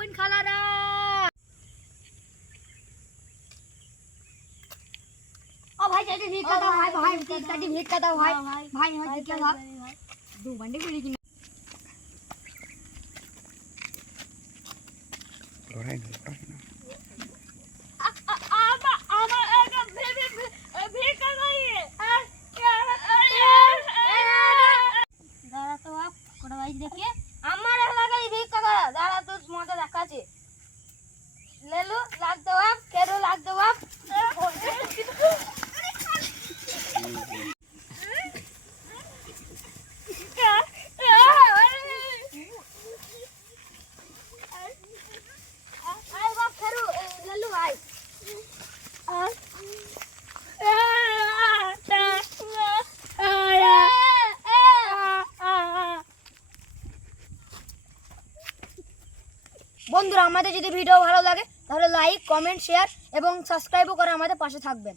বোন খালারা ও ভাই চাটি ভিক্ষা দাও ভাই ভাই চাটি ভিক্ষা দাও ভাই ভাই ভাই ভিক্ষা দাও দু বান্ডে গুলি কিনে লড়াই না লড়াই না देखिए ジ বন্ধুরা, আমাদের যদি ভিডিও ভালো লাগে, তাহলে লাইক কমেন্ট শেয়ার এবং সাবস্ক্রাইবও করে আমাদের পাশে থাকবেন।